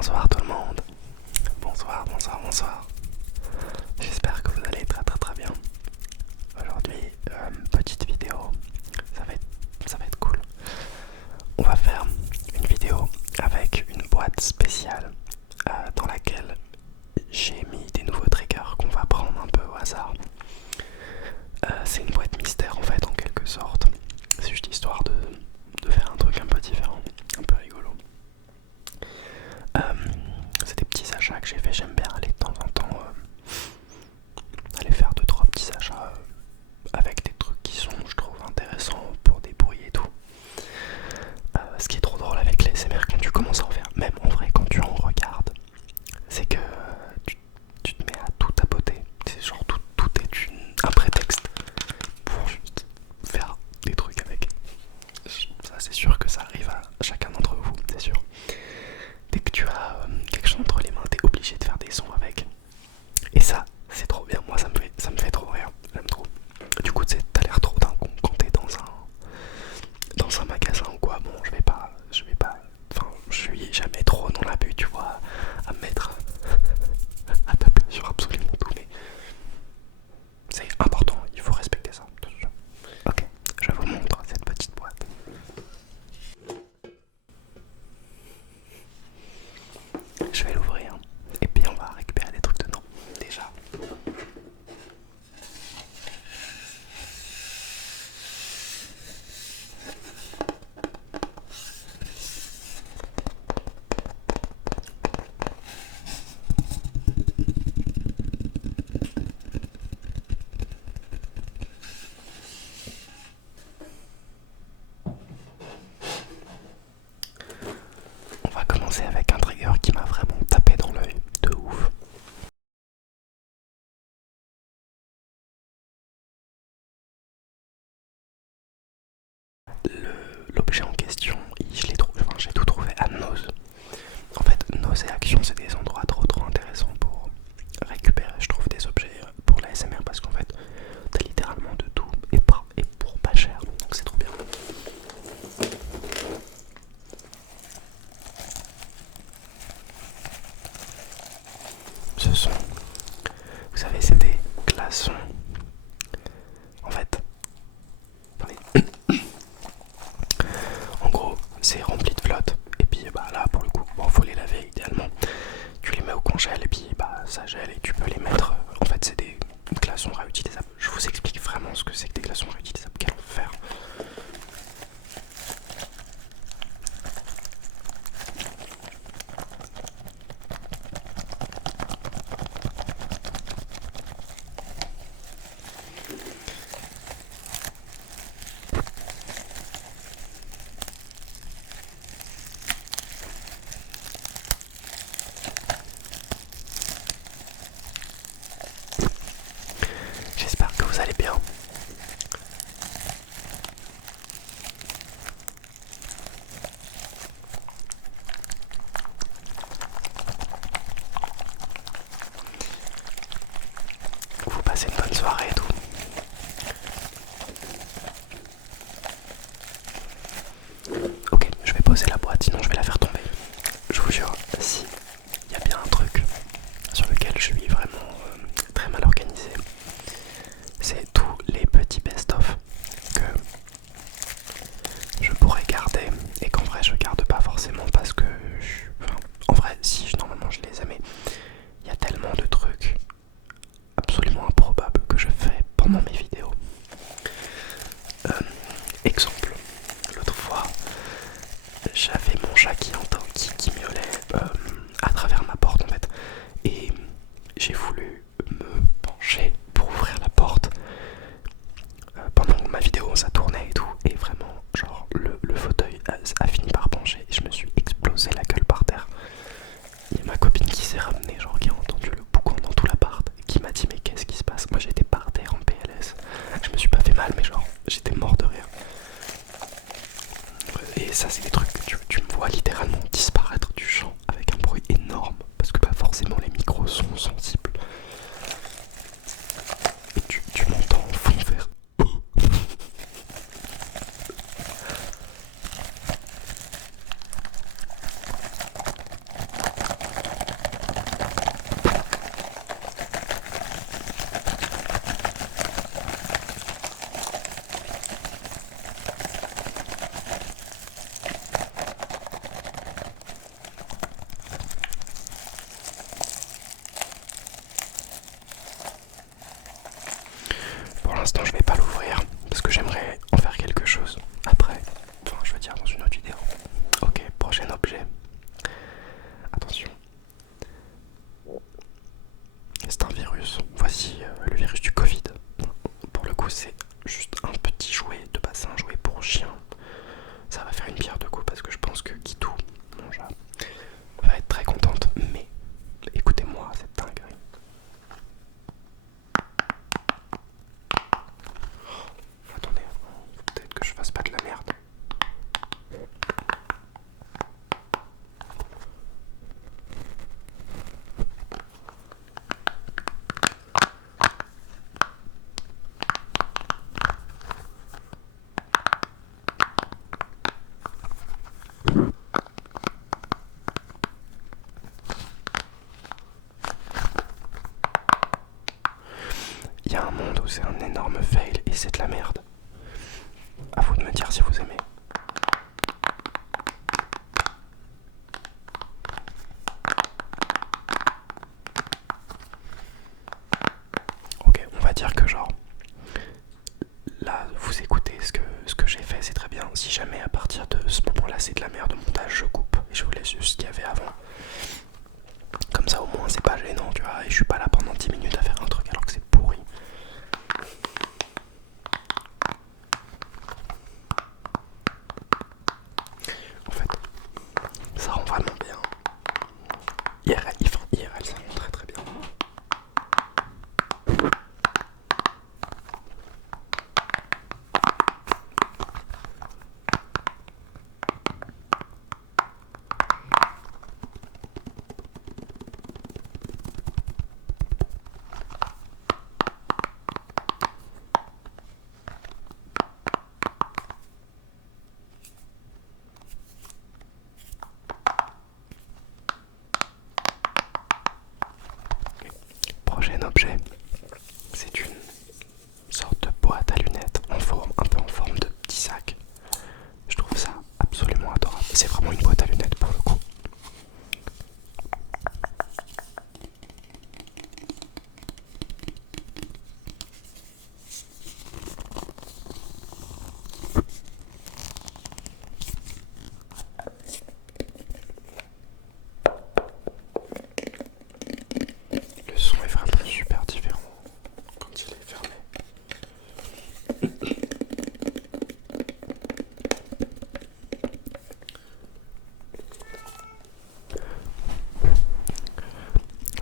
Bonsoir tout le monde. Bonsoir, bonsoir, bonsoir. J'espère que vous allez très bien. Aujourd'hui, petite vidéo. Ça va être cool. On va faire une vidéo avec une boîte spéciale dans laquelle j'ai mis des nouveaux triggers qu'on va prendre un peu au hasard. C'est une boîte mystère en fait, en quelque sorte. C'est juste histoire de faire un truc un peu différent, un peu rigolo. C'est des petits achats que j'ai fait, j'aime bien aller de temps en temps aller faire 2-3 petits achats avec des trucs qui sont, je trouve, intéressants pour des bruits et tout. Ce qui est trop drôle avec les SMR quand tu commences à en faire, même en vrai quand tu en regardes, c'est que tu te mets à tout tapoter. C'est genre tout est un prétexte pour juste faire des trucs avec. Ça c'est sûr que ça arrive à chacun d'entre vous, c'est sûr. Dès que tu as quelque chose entre les mains, t'es obligé de faire des sons avec. Et ça, c'est trop bien. Moi, ça me fait trop rire. J'aime trop. Du coup, t'as l'air trop dingue quand t'es dans un magasin ou quoi. Bon, enfin, je suis jamais trop dans l'abus, tu vois, à me mettre à taper sur absolument tout. Mais c'est important, il faut respecter ça. Ok, je vous montre cette petite boîte. Je vais l'ouvrir et puis on va récupérer des trucs dedans. Déjà. On va commencer avec un trigger qui m'a vraiment tapé dans l'œil de ouf. L'objet en question, j'ai tout trouvé à Nose. En fait, Nose et Action, c'est des endroits trop intéressants pour récupérer, je trouve, des objets pour la SMR parce qu'en fait, t'as littéralement de tout et pour pas cher, donc c'est trop bien. Ce sont, vous savez, c'est des glaçons. En fait, attendez. En gros, c'est rempli de flotte. Et puis bah là, pour le coup, bon, faut les laver idéalement. Tu les mets au congèle et puis bah ça gèle et tu peux les mettre. En fait, c'est des glaçons réutilisables. Je vous explique vraiment ce que c'est que des glaçons réutilisables. Quel enfer. J'espère que vous allez bien. Vous passez une bonne soirée et tout. Ok, je vais poser la boîte, sinon je vais la faire tomber. Je vous jure, si il y a bien un truc sur lequel je suis vraiment très mal organisé, c'est tous les petits best-of que je pourrais garder et qu'en vrai je garde pas forcément parce que en vrai si normalement je les aimais. Il y a tellement de trucs absolument improbables que je fais pendant mes vidéos. Exemple, l'autre fois j'avais mon chat qui miaulait il y a un monde où c'est un énorme fail et c'est de la merde. À vous de me dire si vous aimez. Ok, on va dire que genre, là, vous écoutez ce que j'ai fait, c'est très bien. Si jamais à partir de ce moment-là c'est de la merde au montage, je coupe et je vous laisse juste ce qu'il y avait avant. Comme ça au moins c'est pas gênant, tu vois, et je suis pas là pendant 10 minutes à faire un truc alors que c'est pourri. En fait, ça rend vraiment bien. IRL ça rend très très bien. Prochain objet, c'est une sorte de boîte à lunettes en forme, un peu en forme de petit sac. Je trouve ça absolument adorable. C'est vraiment une boîte à lunettes pour le coup. Le son est vraiment super différent quand il est fermé.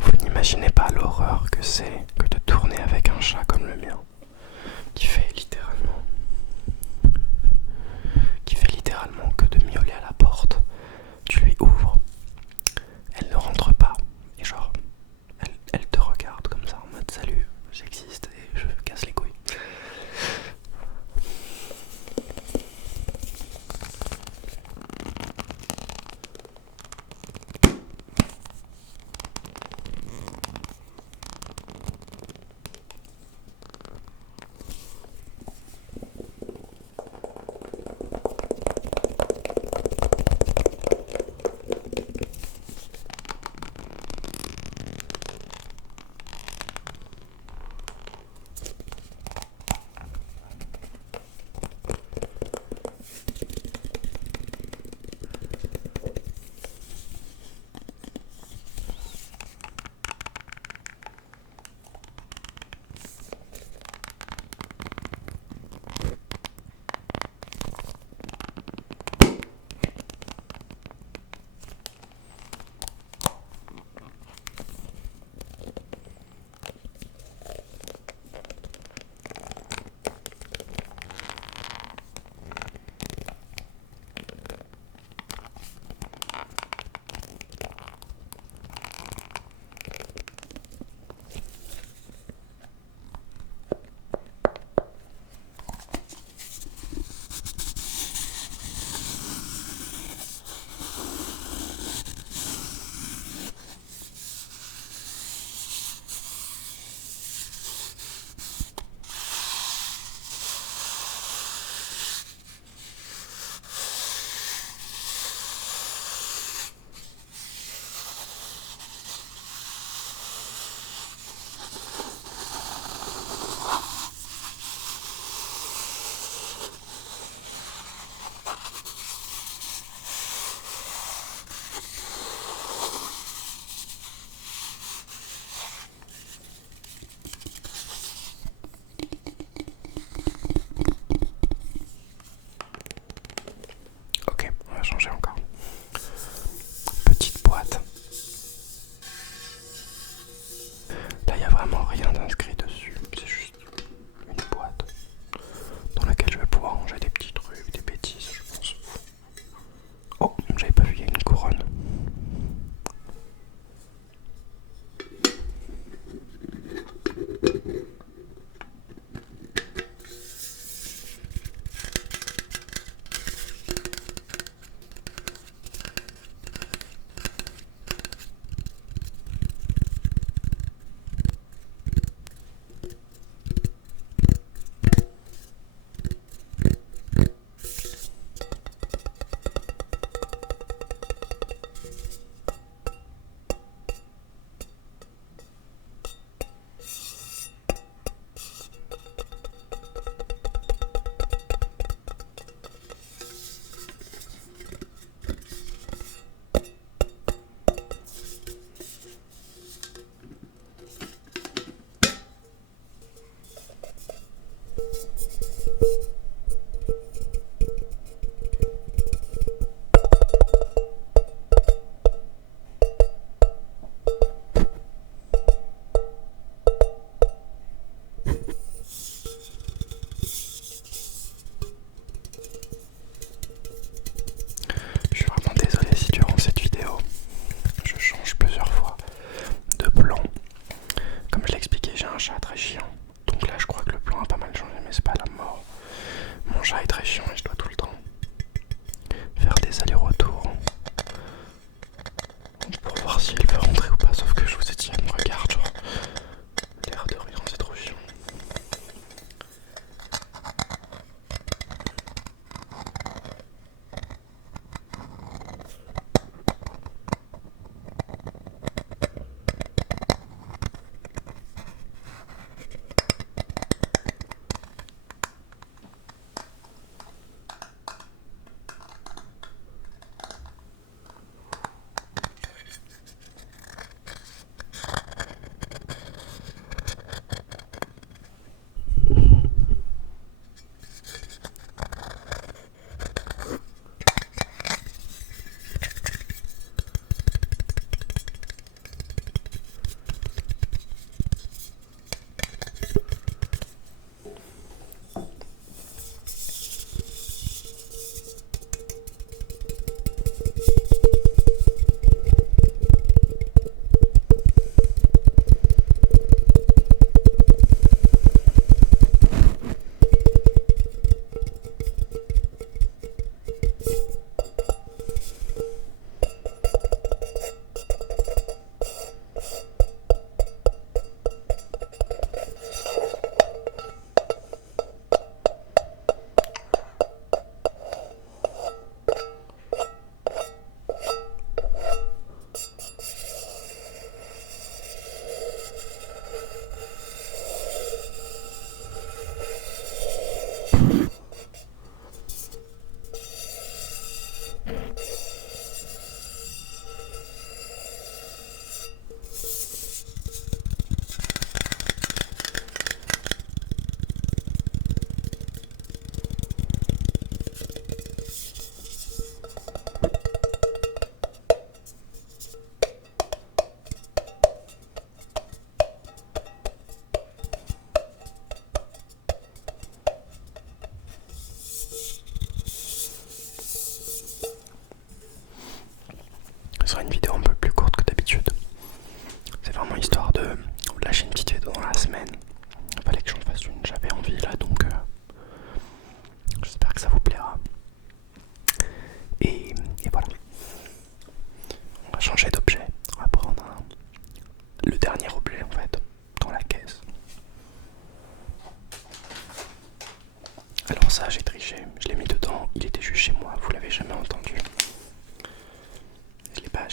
Vous n'imaginez pas l'horreur que c'est que de tourner avec un chat comme le mien, qui fait littéralement que de miauler à la porte. Tu lui ouvres, elle ne rentre pas, et genre, elle te regarde comme ça en mode salut, j'existe et je casse les couilles.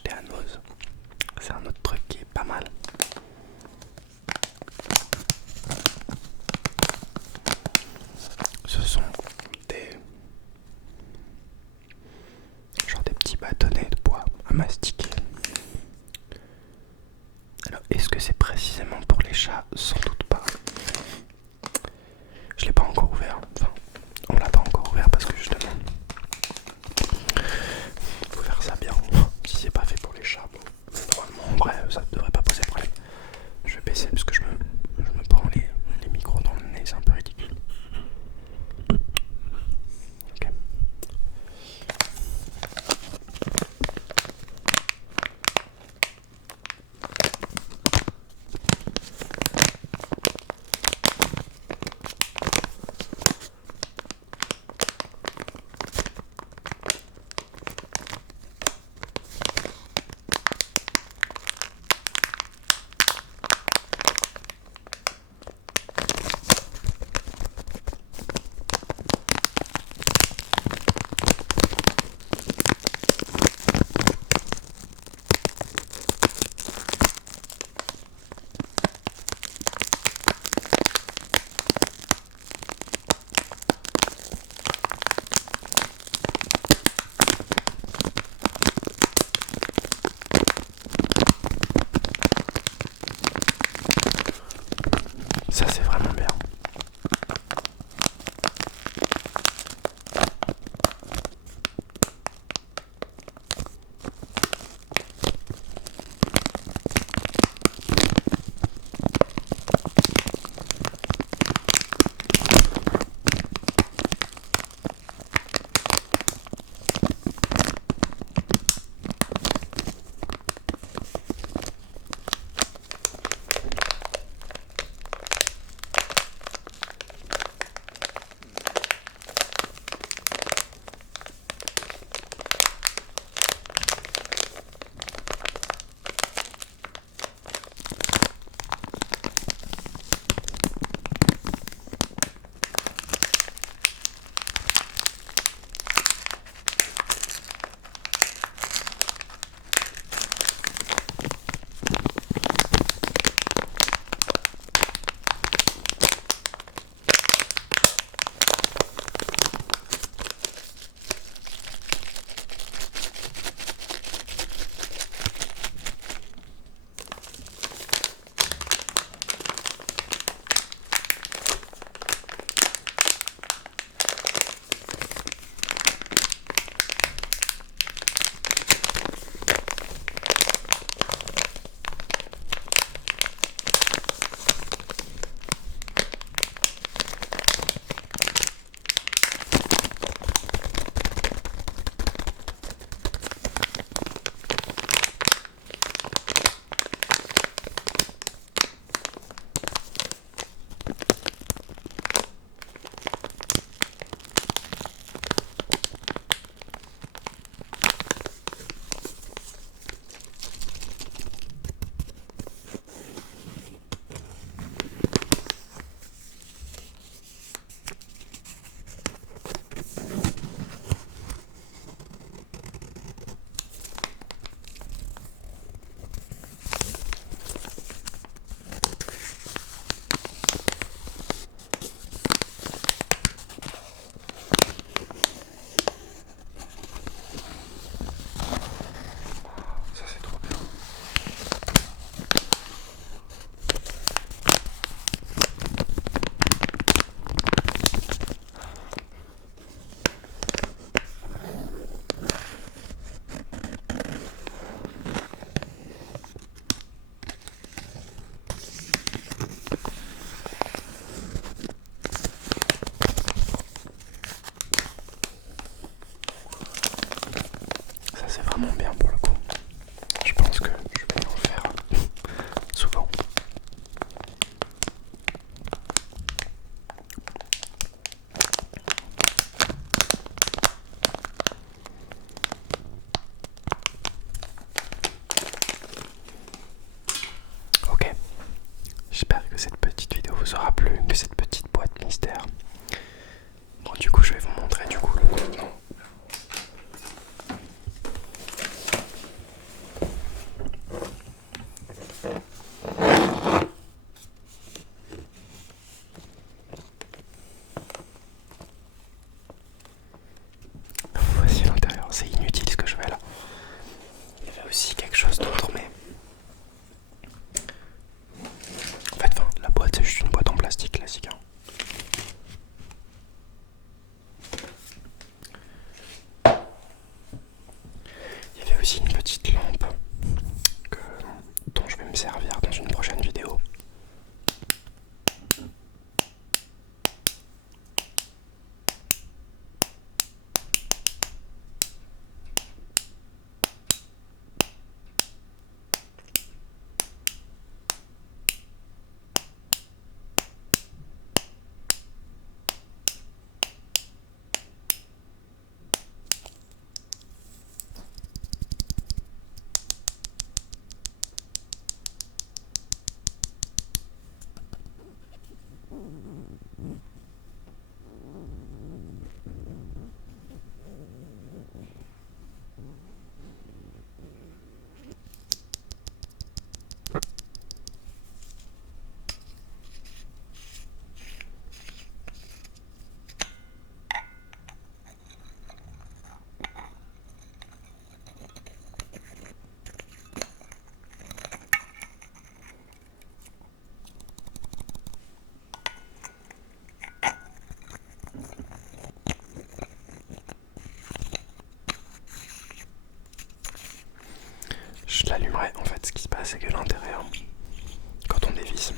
acheté à Nose. C'est un autre truc qui est pas mal. Ce sont des des petits bâtonnets de bois à mastiquer. Alors est-ce que c'est précisément pour les chats? Sans doute pas. Je l'ai pas encore ouvert. Enfin, on l'a pas encore ouvert parce que justement faut faire ça bien. Si c'est pas fait pour les chats, bon, normalement en vrai ça devrait pas poser problème. Je vais baisser parce que je me prends les micros dans le nez, c'est un peu ridicule. Ok. me servir dans une prochaine vidéo. Je l'allumerai. En fait, ce qui se passe, c'est que l'intérieur, quand on dévisse,